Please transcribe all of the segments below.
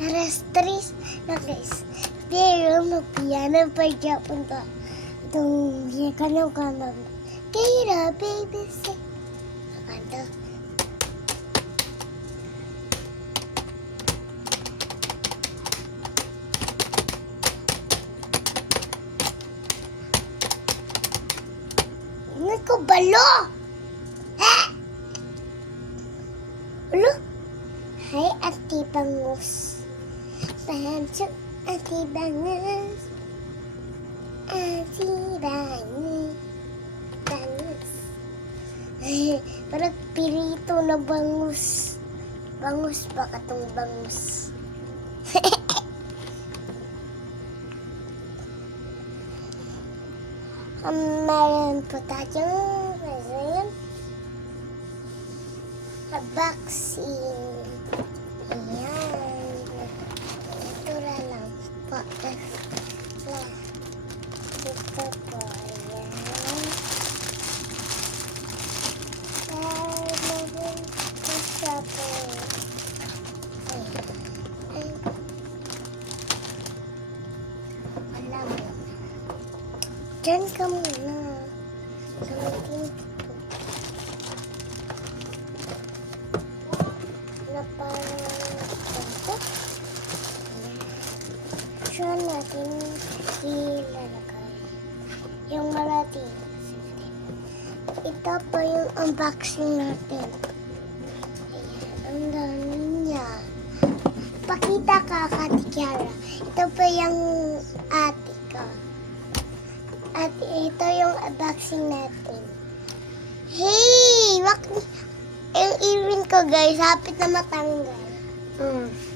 alas 3 na guys. Pero magpiano pa siya punta. Itong kanang-kanang. Kira, baby, say. Kanta. Ini ko balo! Ha? Balo? Hai, Ate Bangus. Bantu, Ate Bangus. Ate Bangus. Bangus. Parang pirito na bangus. Bangus ba katong bangus? Meron po tayo ngayon unboxing. Ayan. Ito lang po. Ito po. Ayan. Meron po siya po. Ayan. Wala mo. Diyan ka muna. Gamitin ito. Na parang ito. Siya natin ilalagay. Yung malati. Ito po yung unboxing natin. Ayan, ang dami niya. Pakita ka, Kati Kiara. Ito po yung ate ko. At ito yung unboxing natin. Hey! Yung earring ko guys, hapit na matanggal.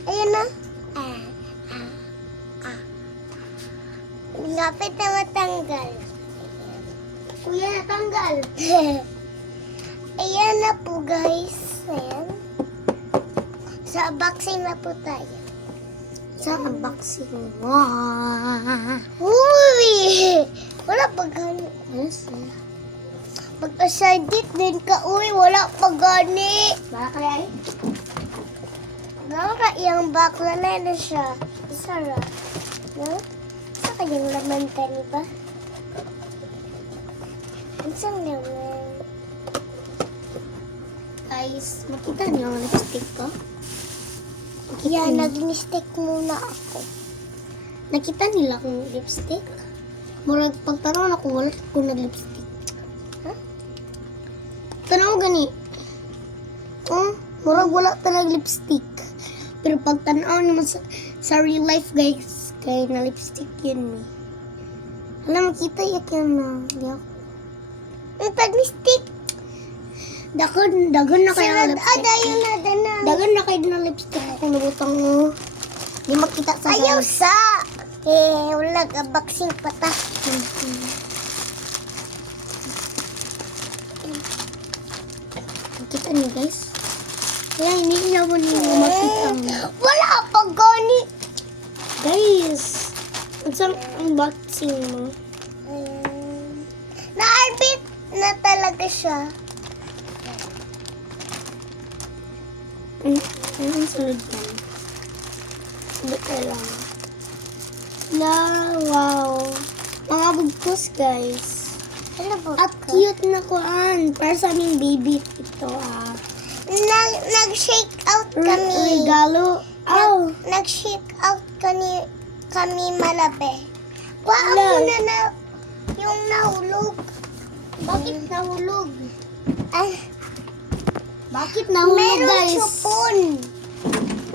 Ayan na. Hapit na matanggal. Kuya, natanggal. Ayan na po guys. Ayan. Sa unboxing na po tayo. Sa unboxing mo. Uy! Wala pa gani. Yes. Pag-asadit din ka, uy, wala pa gani. Baka kaya eh? Baka yung bakla na siya. Isara. No? Sa kanyang laman tani ba? Isang laman. Guys, makita niyo ang lipstick ko? Kaya nag-mistake muna ako. Nakita nila kung lipstick? Murag pagtanaw ako, wala ko nag-lipstick. Ha? Tanaw gani. Oh, murag wala ta nag-lipstick. Pero pagtanaw naman sa real life guys, kay na lipstick yun eh. Alam, makita yan na. Hindi ako. Ang pag-lipstick. Dagan na kayo ng lipstick. Dagan na. Dagan na kayo ng lipstick. Kung nabutang mo. Hindi makita sa ayaw guys. Sa. Wala ka. Unboxing pa ta. Makita niyo guys. Kaya hindi niya mo niyo makita mo. Wala pa gani. Guys. Isang unboxing mo. Na-arbit na talaga siya. Anong sunod yan? Sunod ka lang. Wow! Mga bugkos, guys. Ano bugkos? At cute na kuan. Para sa aming baby ito, ah. Nag-shake out kami. Regalo. Oh. Nag-shake out kami malabi. Wow, muna na yung nahulog. Bakit nahulog? Bakit nahulog, guys?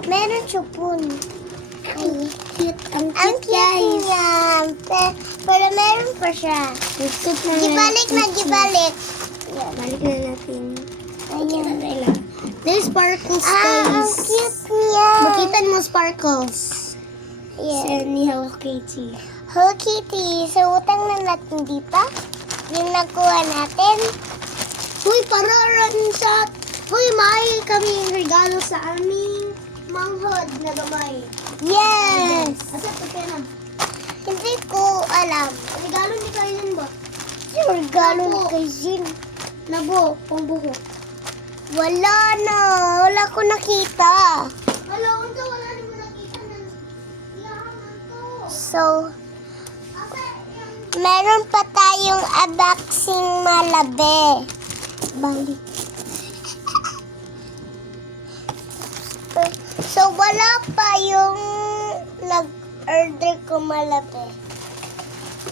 Meron chupon. Ay, cute. Ang cute, guys. Yan. Pero meron pa siya. Gibalik. Balik na natin. Ayan. There's sparkles, guys. Ang cute niya. Makita mo sparkles. Yeah. Ni Hello Kitty. Hello Kitty. So, utang na natin dito. Yung nakuha natin. Uy, pararan sa... Uy, may kami regalo sa aming manghod na gamay. Yes! Asa ito kaya na? Hindi ko alam. Regalo ni Kailin ba? Yung regalo ni Kailin. Nabo, pambuho. Wala na. Wala ko nakita. Wala, wala naman nakita So, meron pa tayong abaksing malabe. Balik. So, wala pa yung nag-order ko malabe.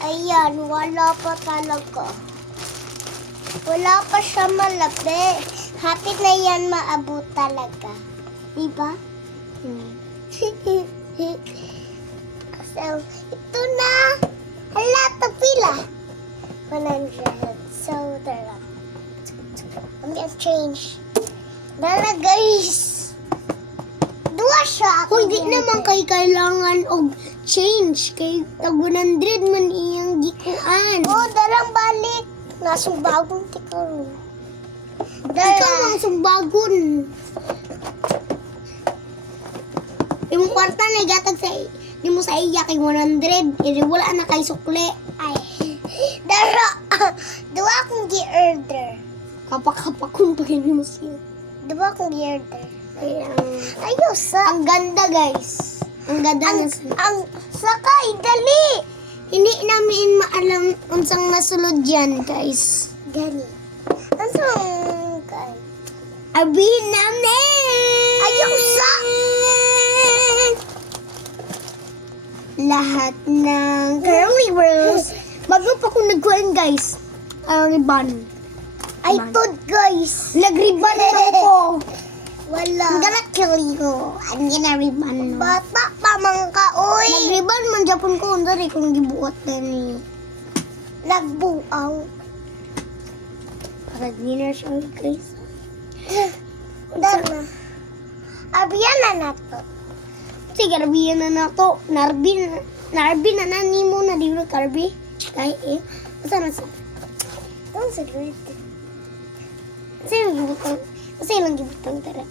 Ayan, wala pa talaga. Wala pa siya malabe. Hapit na yan maabot talaga. Diba? So, ito na. Hala, tapila. 100. So, tara. I'm gonna change. Dala, guys. Dua siya. Kung di naman kay kailangan og change kay tag 100 man iyang gikuan. Oh, darang balik. Nasong bagong tikaro. Ikaw ang sumbagon. Yung kwarta na igatag sa di mo sa iya kay 100. Iri wala na kay sukli. Ay. Dara. Dua akong gi-order. Kapak-kapakon pa rin mo siya. Dua akong gi-order. Ayos Ang ganda guys. Ang ganda na sila. ang sakay, dali. Hindi namin maalam unsang nasulod yan guys. Gani. Ang sangkay. Abihin namin! Ayos sa. Lahat ng curly whirls. Bago pa ko nagkuhan guys. Ang ribbon. Ay,tud, guys. Nag-ribbon ako. Wala. I'm gonna kill you. I'm gonna ribbon. Bata pa man ka, oy. Nag-ribbon man Japon ko. Dari kung gibuot na ni. Nagbuang. Para dinner siya guys. Dara. Abiyan na nato. Sige, narabiyan na na to. Narbi na ni mo na di ba karbi? Kaya eh. Basta na sa. Don't say it. Kasi lang gibutang. Kasi lang gibutang tara.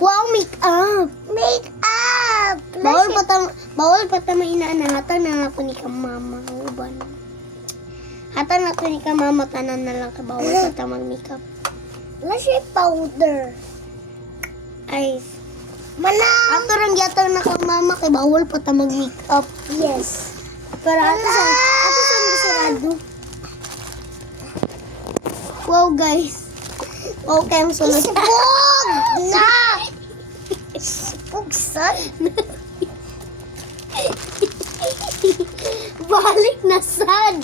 Wow, make up. Make up. Bawal pa ta inaanahatan na ako ni ka mama. Uban. Hatan na ako ni ka mama tanan na lang ka bawal pa ta mag-makeup. Lashay powder. Ay, Mana. ato rang yata na ka mama kay bawal pa ta mag-makeup. Yes. Pero ato sa sarado. Wow, guys. Okay, ang sunod. Isbog na. Isbog, son. Balik na sad.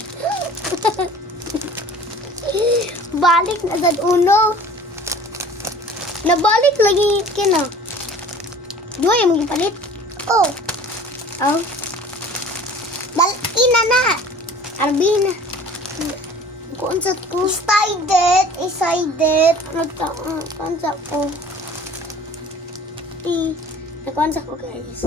Balik na sad uno. Nabalik lagi kina. Dua yung magipalit. Oh. Oh. Balina na. Arbina. Kuunsat ko. Excited. Nagkuunsat ko. Nagkuunsat ko guys.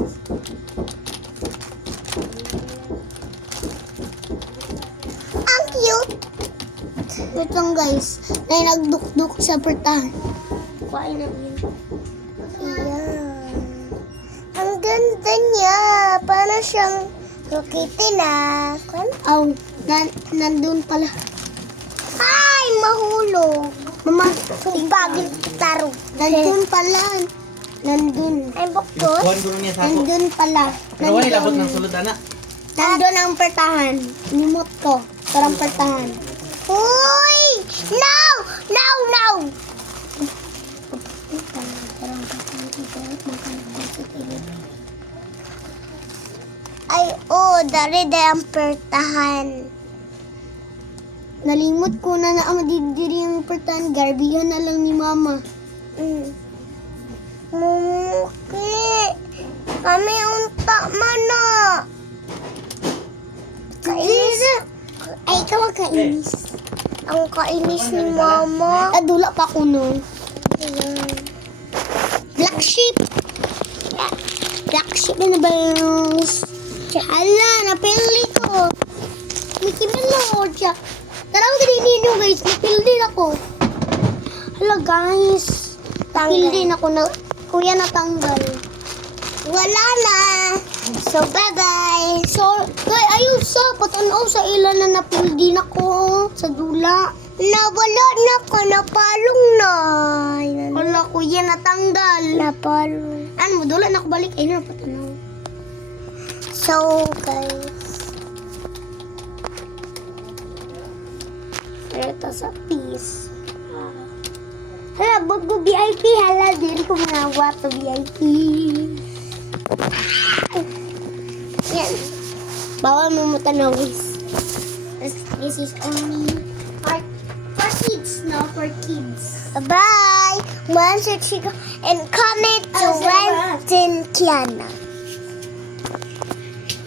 Ang cute. Wait lang guys. Nay nagdukduk sa pertahan. Kuhain na yun. Ayan. Ang ganda niya. Para siyang Kitty na. Aw, nandun pala. Ay, mahulog. Mama, Sumbagin taro. nandun pala. Nandun. Ay, buktot. Kuhan ko na niya sa ako. Nandun pala. Pero wala labot ng sulod, anak. Nandun ang pertahan. Nimot ko. Parang pertahan. Uy! Now! Ay, oh, dari ang pertahan. Nalimot ko na ang madidiri yung pertahan. Garbihan na lang ni mama. Mumuki. Kami unta mana. Kainis. Ay, ikaw ang kainis. Ang kainis ni mama. Dula pa ko no. Ayan. Black sheep. Black sheep na ba yung... Hala, napili ko. Mickey Mouse. Tara mo din guys. Napili din ako. Hala guys. Napili din ako na... Kuya natanggal. Wala na. So, bye-bye. So, ayun sa patanaw sa ilan na napili din ako. Sa dula. Nawala na ko. Napalong na. Hala, kuya natanggal. Napalong. Ano mo, dula na ako balik. Ayun na patanaw. So, guys. Ito sa peace. Hala, bago VIP. Hala, dili ko manawa to VIP. Yan. Bawal mo matanawis. This is only for kids, no? For kids. Bye! And comment to Asa ba? Wentin Kiana.